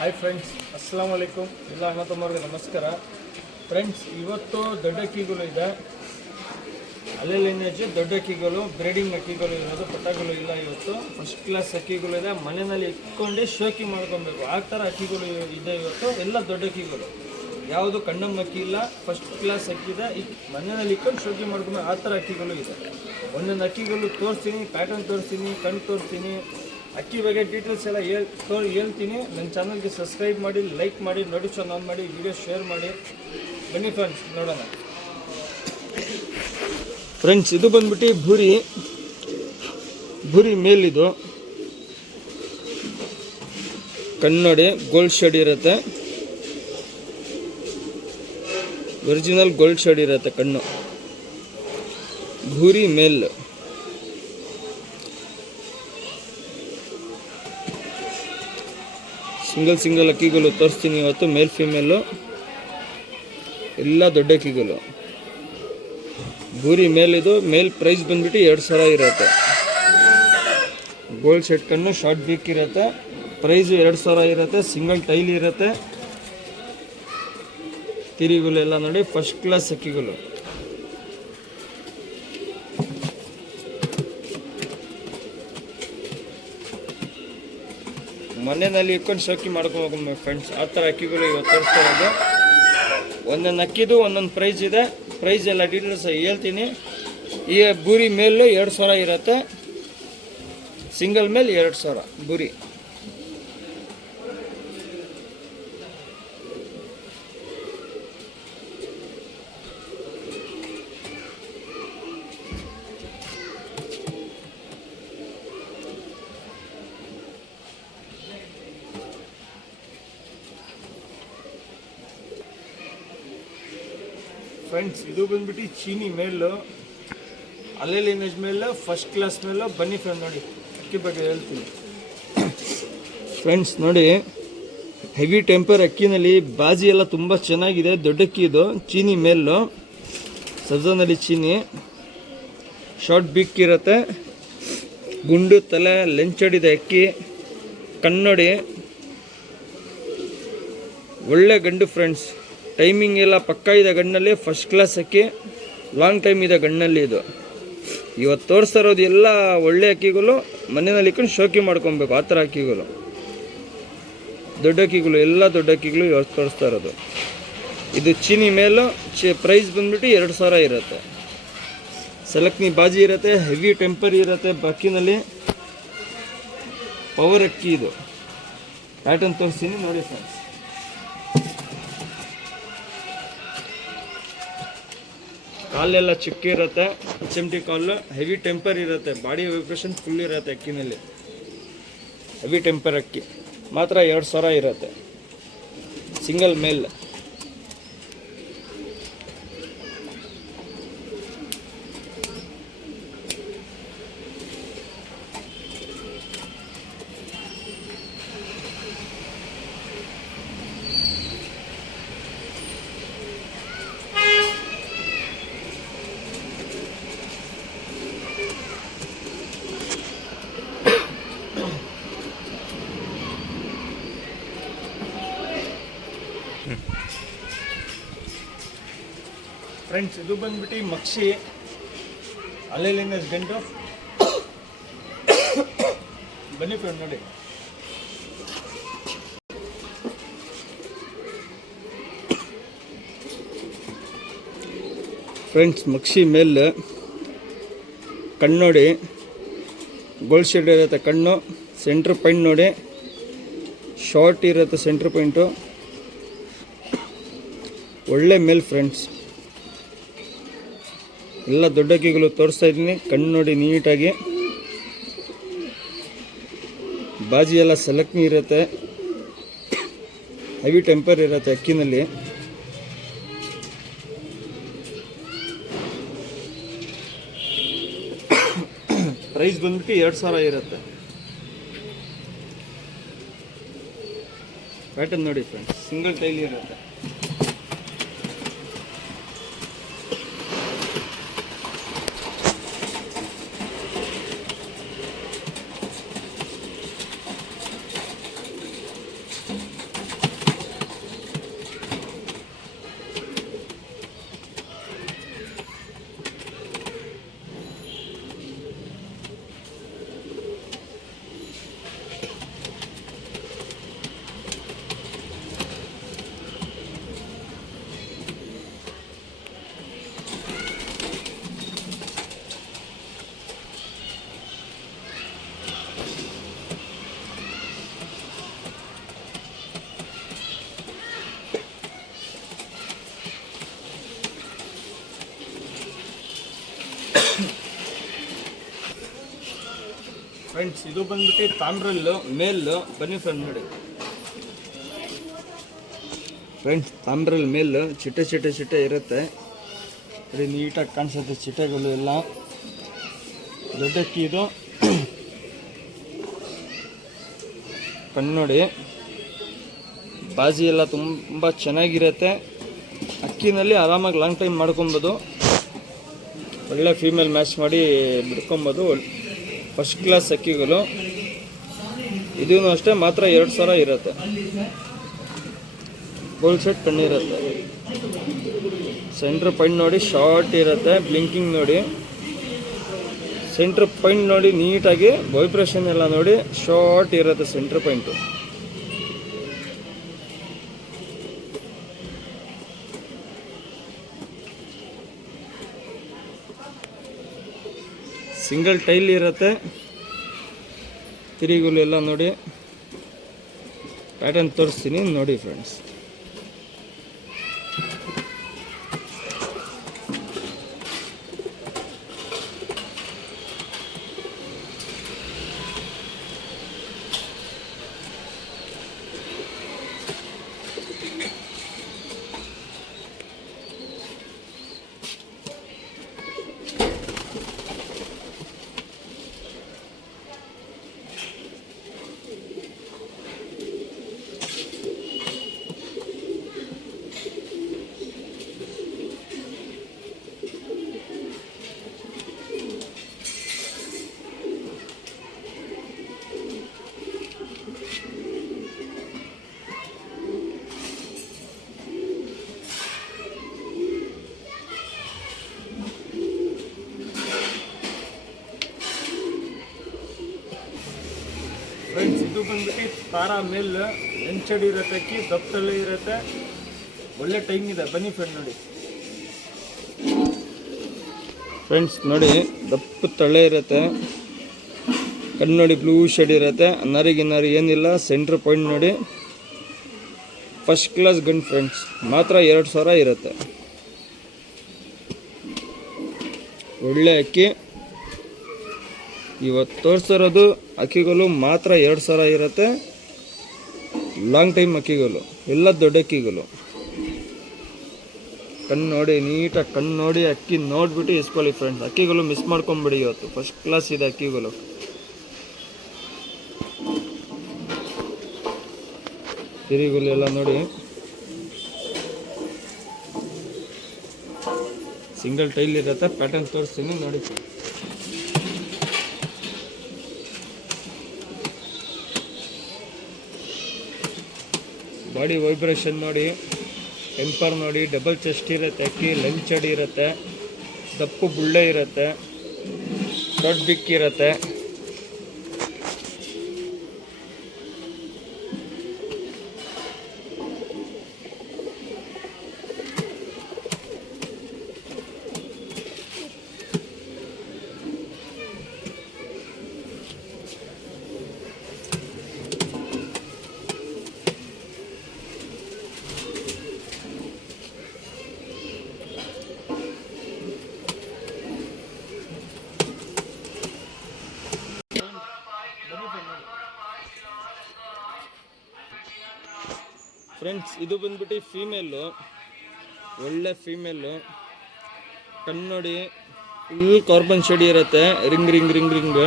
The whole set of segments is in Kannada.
Hi friends, ಅಸ್ಸಲಾಮ್ ವಲೈಕುಮ್. ಎಲ್ಲ ಅಣ್ಣ ತಮ್ಮವ್ರಿಗೆ ನಮಸ್ಕಾರ. ಫ್ರೆಂಡ್ಸ್, ಇವತ್ತು ದೊಡ್ಡ ಅಕ್ಕಿಗಳು ಇದೆ. ಅಲ್ಲೇ ಲೈನೇಜ್ ದೊಡ್ಡ ಅಕ್ಕಿಗಳು, ಬ್ರೀಡಿಂಗ್ ಅಕ್ಕಿಗಳು ಇರೋದು, ಪಟ್ಟಗಳು ಇಲ್ಲ. ಇವತ್ತು ಫಸ್ಟ್ ಕ್ಲಾಸ್ ಅಕ್ಕಿಗಳು ಇದೆ. ಮನೆಯಲ್ಲಿ ಇಟ್ಕೊಂಡೆ ಶೋಕಿ ಮಾಡ್ಕೊಬೇಕು, ಆ ಥರ ಅಕ್ಕಿಗಳು ಇದೆ ಇವತ್ತು. ಎಲ್ಲ ದೊಡ್ಡ ಅಕ್ಕಿಗಳು, ಯಾವುದು ಕಣ್ಣಮ್ಮ ಅಕ್ಕಿ ಇಲ್ಲ, ಫಸ್ಟ್ ಕ್ಲಾಸ್ ಅಕ್ಕಿ ಇದೆ. ಮನೆಯಲ್ಲಿ ಇಟ್ಕೊಂಡು ಶೋಕಿ ಮಾಡ್ಕೊಬೇಕು, ಆ ಥರ ಅಕ್ಕಿಗಳು ಇದೆ. ಒಂದೊಂದು ಅಕ್ಕಿಗಳು ತೋರಿಸ್ತೀನಿ, ಪ್ಯಾಟರ್ನ್ ತೋರಿಸ್ತೀನಿ, ಕಣ್ಣು ತೋರಿಸ್ತೀನಿ, ಅಕ್ಕಿ ಬಗ್ಗೆ ಡೀಟೇಲ್ಸ್ ಎಲ್ಲ ಹೇಳ್ತೀನಿ. ನನ್ನ ಚಾನಲ್ಗೆ ಸಬ್ಸ್ಕ್ರೈಬ್ ಮಾಡಿ, ಲೈಕ್ ಮಾಡಿ, ನೋಟಿಫಿಕೇಶನ್ ಆನ್ ಮಾಡಿ, ವಿಡಿಯೋ ಶೇರ್ ಮಾಡಿ. ಬನ್ನಿ ಫ್ರೆಂಡ್ಸ್, ನೋಡೋಣ. ಫ್ರೆಂಡ್ಸ್, ಇದು ಬಂದ್ಬಿಟ್ಟು ಭೂರಿ ಮೇಲಿದು ಕಣ್ಣು ನೋಡಿ, ಗೋಲ್ಡ್ ಶೇಡ್ ಇರುತ್ತೆ. ಒರಿಜಿನಲ್ ಗೋಲ್ಡ್ ಶೇಡ್ ಇರುತ್ತೆ ಕಣ್ಣು. ಭೂರಿ ಮೇಲ್. ಸಿಂಗಲ್ ಅಕ್ಕಿಗಳು ತೋರಿಸ್ತೀನಿ ಇವತ್ತು. ಮೇಲ್ ಫೀಮೇಲು ಎಲ್ಲ ದೊಡ್ಡ ಅಕ್ಕಿಗಳು. ಭೂರಿ ಮೇಲಿದು. ಮೇಲ್ ಪ್ರೈಸ್ ಬಂದ್ಬಿಟ್ಟು 2000 ಇರುತ್ತೆ. ಗೋಲ್ಡ್ ಶೆಡ್ ಕಣ್ಣು, ಶಾರ್ಟ್ ಬೀಕ್ ಇರುತ್ತೆ. ಪ್ರೈಸು 2000 ಇರುತ್ತೆ. ಸಿಂಗಲ್ ಟೈಲ್ ಇರುತ್ತೆ. ತಿರಿಗಳು ಎಲ್ಲ ನೋಡಿ, ಫಸ್ಟ್ ಕ್ಲಾಸ್ ಅಕ್ಕಿಗಳು. ಮನೆಯಲ್ಲಿ ಇಟ್ಕೊಂಡು ಶೋಕಿ ಮಾಡ್ಕೋಬೇಕು ಫ್ರೆಂಡ್ಸ್, ಆ ಥರ ಅಕ್ಕಿಗಳು ಇವತ್ತು ತೋರಿಸ್ತಾ ಇರೋದು. ಒಂದೊಂದು ಅಕ್ಕಿದು ಒಂದೊಂದು ಪ್ರೈಸ್ ಇದೆ. ಪ್ರೈಸ್ ಎಲ್ಲ ಡೀಟೇಲ್ಸ್ ಹೇಳ್ತೀನಿ. ಈ ಭೂರಿ ಮೇಲು 2000 ಇರುತ್ತೆ. ಸಿಂಗಲ್ ಮೇಲ್ 2000 ಭೂರಿ. ಫ್ರೆಂಡ್ಸ್, ಇದು ಬಂದ್ಬಿಟ್ಟು ಚೀನಿ ಮೇಲು, ಅಲ್ಲೇ ಲೈನೇಜ್ ಮೇಲು, ಫಸ್ಟ್ ಕ್ಲಾಸ್ ಮೇಲು. ಬನ್ನಿ ಫ್ರೆಂಡ್, ನೋಡಿ ಅಕ್ಕಿ ಬಗ್ಗೆ ಹೇಳ್ತೀನಿ. ಫ್ರೆಂಡ್ಸ್ ನೋಡಿ, ಹೆವಿ ಟೆಂಪರ್ ಅಕ್ಕಿನಲ್ಲಿ ಬಾಜಿ ಎಲ್ಲ ತುಂಬ ಚೆನ್ನಾಗಿದೆ. ದೊಡ್ಡ ಅಕ್ಕಿ ಇದು, ಚೀನಿ ಮೇಲು, ಸಜನಲ್ಲಿ ಚೀನಿ. ಶಾರ್ಟ್ ಬೀಕ್ ಇರುತ್ತೆ. ಗುಂಡು ತಲೆ, ಲೆಂಚಡಿದೆ ಅಕ್ಕಿ. ಕನ್ನಡಿ ಒಳ್ಳೆ ಗಂಡು ಫ್ರೆಂಡ್ಸ್. ಟೈಮಿಂಗ್ ಎಲ್ಲ ಪಕ್ಕ ಇದೆ ಗಣ್ಣಲ್ಲಿ. ಫಸ್ಟ್ ಕ್ಲಾಸ್ ಅಕ್ಕಿ, ಲಾಂಗ್ ಟೈಮ್ ಇದೆ ಗಣ್ಣಲ್ಲಿ. ಇದು ಇವತ್ತು ತೋರಿಸ್ತಾ ಇರೋದು ಎಲ್ಲ ಒಳ್ಳೆ ಅಕ್ಕಿಗಳು. ಮನೆಯಲ್ಲಿ ಇಟ್ಕೊಂಡು ಶೋಕಿ ಮಾಡ್ಕೊಬೇಕು, ಆ ಥರ ಅಕ್ಕಿಗಳು. ದೊಡ್ಡ ಅಕ್ಕಿಗಳು, ಎಲ್ಲ ದೊಡ್ಡ ಅಕ್ಕಿಗಳು ಇವತ್ತು ತೋರಿಸ್ತಾ ಇರೋದು. ಇದು ಚೀನಿ ಮೇಲು. ಪ್ರೈಸ್ ಬಂದ್ಬಿಟ್ಟು 2000 ಇರುತ್ತೆ. ಸೆಲೆಕ್ಟ್ನಿ ಬಾಜಿ ಇರುತ್ತೆ. ಹೆವಿ ಟೆಂಪರ್ ಇರುತ್ತೆ ಅಕ್ಕಿನಲ್ಲಿ. ಪವರ್ ಅಕ್ಕಿ ಇದು. ಪ್ಯಾಟರ್ನ್ ತೋರಿಸ್ತೀನಿ ನೋಡಿ ಫ್ರೆಂಡ್ಸ್. ಕಾಲೆಲ್ಲ ಚಿಕ್ಕ ಇರುತ್ತೆ, HMT ಕಾಲು. ಹೆವಿ ಟೆಂಪರ್ ಇರುತ್ತೆ. ಬಾಡಿ ವೈಬ್ರೇಷನ್ ಫುಲ್ ಇರುತ್ತೆ ಅಕ್ಕಿನಲ್ಲಿ. ಹೆವಿ ಟೆಂಪರ್ ಅಕ್ಕಿ ಮಾತ್ರ 2000 ಇರುತ್ತೆ. ಸಿಂಗಲ್ ಮೇಲ್. ಫ್ರೆಂಡ್ಸ್, ಇದು ಬಂದ್ಬಿಟ್ಟು ಮಕ್ಷಿ, ಅಲ್ಲೇ ಲೈನೇಜ್ ಗಂಟು. ಬನ್ನಿ ಫ್ರೆಂಡ್ ನೋಡಿ. ಫ್ರೆಂಡ್ಸ್, ಮಕ್ಷಿ ಮೇಲ್ ಕಣ್ಣು ನೋಡಿ, ಗೋಲ್ಡ್ ಶೇಡ್ ಇರುತ್ತೆ ಕಣ್ಣು. ಸೆಂಟ್ರ್ ಪಾಯಿಂಟ್ ನೋಡಿ, ಶಾರ್ಟ್ ಇರುತ್ತೆ ಸೆಂಟ್ರ್ ಪಾಯಿಂಟು. ಒಳ್ಳೆ ಮೇಲ್ ಫ್ರೆಂಡ್ಸ್. ಎಲ್ಲ ದೊಡ್ಡ ಅಕ್ಕಿಗಳು ತೋರಿಸ್ತಾ ಇದ್ದೀನಿ. ಕಣ್ಣು ನೋಡಿ ನೀಟಾಗಿ. ಬಾಜಿ ಎಲ್ಲ ಸೆಲೆಕ್ಟ್ನಿ ಇರುತ್ತೆ. ಹೆವಿ ಟೆಂಪರ್ ಇರುತ್ತೆ ಅಕ್ಕಿನಲ್ಲಿ. ಪ್ರೈಸ್ ಬಂದ್ಬಿಟ್ಟು 2000 ಇರುತ್ತೆ. ಪ್ಯಾಟರ್ನ್ ನೋಡಿ ಫ್ರೆಂಡ್ಸ್, ಸಿಂಗಲ್ ಟೈಲ್ ಇರುತ್ತೆ. ಫ್ರೆಂಡ್ಸ್ ಇದು ಬಂದ್ಬಿಟ್ಟು ತಾಮ್ರಲ್ಲು ಮೇಲ್ಲು. ಬನ್ನಿ ಫ್ರೆಂಡ್ ನೋಡಿ ಫ್ರೆಂಡ್ಸ್, ತಾಮ್ರಲ್ ಮೇಲ್ಲು ಚಿಟ್ಟೆ ಚಿಟ್ಟೆ ಚಿಟ್ಟೆ ಇರುತ್ತೆ. ನೋಡಿ ನೀಟಾಗಿ ಕಾಣಿಸುತ್ತೆ ಚಿಟ್ಟೆಗಳು ಎಲ್ಲ. ದೊಡ್ಡ ಅಕ್ಕಿ ಇದು. ಕಣ್ಣು ನೋಡಿ, ಬಾಜಿ ಎಲ್ಲ ತುಂಬ ಚೆನ್ನಾಗಿರುತ್ತೆ. ಅಕ್ಕಿನಲ್ಲಿ ಆರಾಮಾಗಿ ಲಾಂಗ್ ಟೈಮ್ ಮಾಡ್ಕೊಬೋದು. ಒಳ್ಳೆ ಫೀಮೇಲ್ ಮ್ಯಾಚ್ ಮಾಡಿ ಬಿಡ್ಕೊಬೋದು. First class ಅಕ್ಕಿಗಳು. ಇದೂ ಅಷ್ಟೇ, ಮಾತ್ರ 2000 ಇರುತ್ತೆ. ಗೋಲ್ಡ್ ಸೆಟ್ ಕಣ್ಣಿರುತ್ತೆ. ಸೆಂಟ್ರ್ ಪಾಯಿಂಟ್ ನೋಡಿ ಶಾರ್ಟ್ ಇರುತ್ತೆ. ಬ್ಲಿಂಕಿಂಗ್ ನೋಡಿ, ಸೆಂಟ್ರ್ ಪಾಯಿಂಟ್ ನೋಡಿ ನೀಟಾಗಿ. ವೈಬ್ರೇಷನ್ ಎಲ್ಲ ನೋಡಿ ಶಾರ್ಟ್ ಇರುತ್ತೆ ಸೆಂಟ್ರ್ ಪಾಯಿಂಟು. ಸಿಂಗಲ್ ಟೈಲ್ ಇರುತ್ತೆ. ತಿರಿಗುಲು ಎಲ್ಲ ನೋಡಿ. ಪ್ಯಾಟರ್ನ್ ತೋರಿಸ್ತೀನಿ ನೋಡಿ ಫ್ರೆಂಡ್ಸ್. ಫ್ರೆಂಡ್ಸ್ ಇದು ಬಂದ್ಬಿಟ್ಟು ತಾರಾ ಮೇಲ್. ಎಂಚಡಿ ಇರುತ್ತೆ ಅಕ್ಕಿ, ದಪ್ಪಲ್ಲಿ ಇರುತ್ತೆ. ಒಳ್ಳೆ ಟೈಮ್ ಇದೆ. ಬನ್ನಿ ಫ್ರೆಂಡ್ ನೋಡಿ ಫ್ರೆಂಡ್ಸ್. ನೋಡಿ ದಪ್ಪ ತಳೆ ಇರುತ್ತೆ. ಕಣ್ಣು ನೋಡಿ ಬ್ಲೂ ಶೇಡ್ ಇರುತ್ತೆ. ನರಿಗಿನ್ನರಿ ಏನಿಲ್ಲ. ಸೆಂಟ್ರ್ ಪಾಯಿಂಟ್ ನೋಡಿ ಫಸ್ಟ್ ಕ್ಲಾಸ್ ಗಂಡು ಫ್ರೆಂಡ್ಸ್. ಮಾತ್ರ 2000 ಇರುತ್ತೆ. ಒಳ್ಳೆ ಅಕ್ಕಿ. ಇವತ್ತು ತೋರಿಸಿರೋದು ಅಕ್ಕಿಗಳು ಮಾತ್ರ 2000 ಇರುತ್ತೆ. ಲಾಂಗ್ ಟೈಮ್ ಅಕ್ಕಿಗಳು ಎಲ್ಲ ದೊಡ್ಡ ಅಕ್ಕಿಗಳು. ಕಣ್ಣು ನೋಡಿ ನೀಟಾಗಿ, ಕಣ್ಣು ನೋಡಿ ಅಕ್ಕಿ ನೋಡಿಬಿಟ್ಟು ಇಸ್ಕೊಳ್ಳಿ ಫ್ರೆಂಡ್ಸ್. ಅಕ್ಕಿಗಳು ಮಿಸ್ ಮಾಡ್ಕೊಂಬಿಡಿ. ಇವತ್ತು ಫಸ್ಟ್ ಕ್ಲಾಸ್ ಇದೆ ಅಕ್ಕಿಗಳು. ತಿರಿಗುಲು ಎಲ್ಲ ನೋಡಿ. ಸಿಂಗಲ್ ಟೈಲ್ ಇರುತ್ತೆ. ಪ್ಯಾಟರ್ನ್ ತೋರಿಸ್ತೀನಿ ನೋಡಿ. ಬಾಡಿ ವೈಬ್ರೇಷನ್ ನೋಡಿ, ಟೆಂಪರ್ ನೋಡಿ. ಡಬಲ್ ಚೆಸ್ಟ್ ಇರುತ್ತೆ ಅಕ್ಕಿ. ಲಂಚ್ ಅಡಿ ಇರುತ್ತೆ. ದಪ್ಪು ಬುಳ್ಳೆ ಇರುತ್ತೆ. ದೊಡ್ಡ ಬಿಕ್ ಇರುತ್ತೆ. ಫ್ರೆಂಡ್ಸ್ ಇದು ಬಂದ್ಬಿಟ್ಟು ಫೀಮೇಲು. ಒಳ್ಳೆ ಫೀಮೇಲು. ಕಣ್ಣು ನೋಡಿ ಫುಲ್ ಕಾರ್ಬನ್ ಶೇಡ್ ಇರುತ್ತೆ. Ring ring ring ring.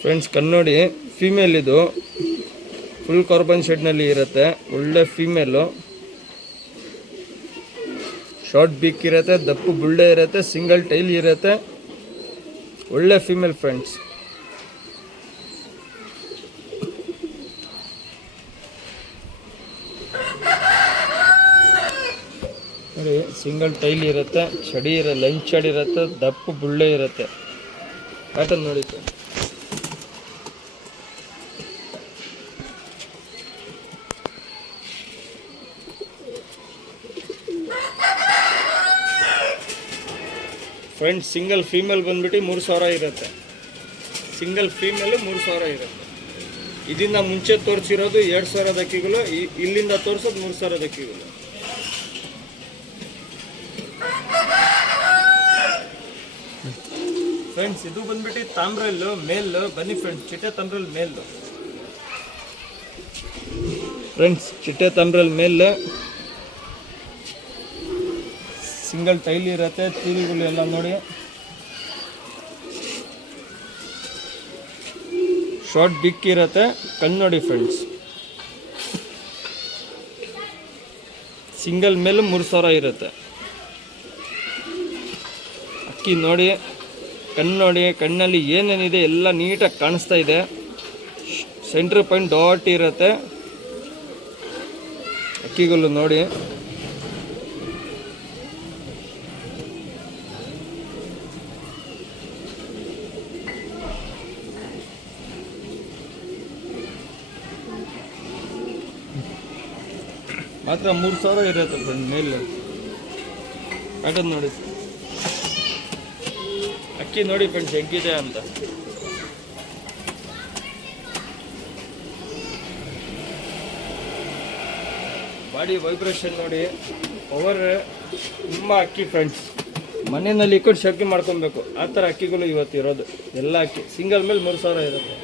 Friends ಕಣ್ಣು ನೋಡಿ, ಫೀಮೇಲ್ ಇದು. ಫುಲ್ ಕಾರ್ಬನ್ ಶೇಡ್ನಲ್ಲಿ ಇರುತ್ತೆ. ಒಳ್ಳೆ ಫೀಮೇಲು. ಶಾರ್ಟ್ ಬೀಕ್ ಇರುತ್ತೆ. ದಪ್ಪು ಬುಳ್ಳೆ ಇರುತ್ತೆ. ಸಿಂಗಲ್ ಟೈಲ್ ಇರುತ್ತೆ. ಒಳ್ಳೆ ಫೀಮೇಲ್ ಫ್ರೆಂಡ್ಸ್. ನೋಡಿ ಸಿಂಗಲ್ ಟೈಲ್ ಇರುತ್ತೆ. ಚಡಿ ಇರುತ್ತೆ. ಲಂಚ್ ಚಡಿ ಇರುತ್ತೆ. ದಪ್ಪು ಬುಳ್ಳೆ ಇರುತ್ತೆ. ಪ್ಯಾಟರ್ನ್ ನೋಡಿ ಸರ್. ಫ್ರೆಂಡ್ಸ್ ಸಿಂಗಲ್ ಫೀಮೇಲ್ ಬಂದ್ಬಿಟ್ಟು 3000 ಇರುತ್ತೆ. ಸಿಂಗಲ್ ಫೀಮೇಲು 3000 ಇರುತ್ತೆ. ಇದರಿಂದ ಮುಂಚೆ ತೋರಿಸಿರೋದು 2000 ಅಕ್ಕಿಗಳು. ಇಲ್ಲಿಂದ ತೋರಿಸೋದು 3000 ಅಕ್ಕಿಗಳು. ಫ್ರೆಂಡ್ಸ್ ಇದು ಬಂದ್ಬಿಟ್ಟು ತಾಮ್ರಲ್ಲು ಮೇಲ್. ಬನ್ನಿ ಫ್ರೆಂಡ್ಸ್, ಚಿಟ್ಟೆ ತಾಮ್ರಲ್ ಮೇಲ್ ಫ್ರೆಂಡ್ಸ್, ಚಿಟ್ಟೆ ತಾಮ್ರಲ್ ಮೇಲ್. ಸಿಂಗಲ್ ಟೈಲ್ ಇರುತ್ತೆ, ತೀರಿಗಳು ಎಲ್ಲ ನೋಡಿ. ಶಾರ್ಟ್ ಬಿಕ್ ಇರುತ್ತೆ, ಕಣ್ಣು ನೋಡಿ ಫ್ರೆಂಡ್ಸ್. ಸಿಂಗಲ್ ಮೇಲೆ 3000 ಇರುತ್ತೆ. ಅಕ್ಕಿ ನೋಡಿ, ಕಣ್ಣು ನೋಡಿ, ಕಣ್ಣಲ್ಲಿ ಏನೇನಿದೆ ಎಲ್ಲ ನೀಟಾಗಿ ಕಾಣಿಸ್ತಾ ಇದೆ. ಸೆಂಟ್ರ್ ಪಾಯಿಂಟ್ ಡಾಟ್ ಇರುತ್ತೆ. ಅಕ್ಕಿಗಳು ನೋಡಿ, ಮಾತ್ರ 3000 ಇರುತ್ತೆ ಫ್ರೆಂಡ್ ಮೇಲೆ. ಪ್ಯಾಟರ್ನ್ ನೋಡಿ, ಅಕ್ಕಿ ನೋಡಿ ಫ್ರೆಂಡ್ಸ್ ಹೆಂಗಿದೆ ಅಂತ. ಬಾಡಿ ವೈಬ್ರೇಷನ್ ನೋಡಿ, ಪವರ್ ತುಂಬ ಅಕ್ಕಿ ಫ್ರೆಂಡ್ಸ್. ಮನೆಯಲ್ಲಿ ಇಟ್ಕೊಂಡು ಶೋಕಿ ಮಾಡ್ಕೊಬೇಕು, ಆ ಥರ ಅಕ್ಕಿಗಳು ಇವತ್ತು ಇರೋದು. ಎಲ್ಲ ಅಕ್ಕಿ ಸಿಂಗಲ್ ಮೇಲೆ 3000 ಇರುತ್ತೆ.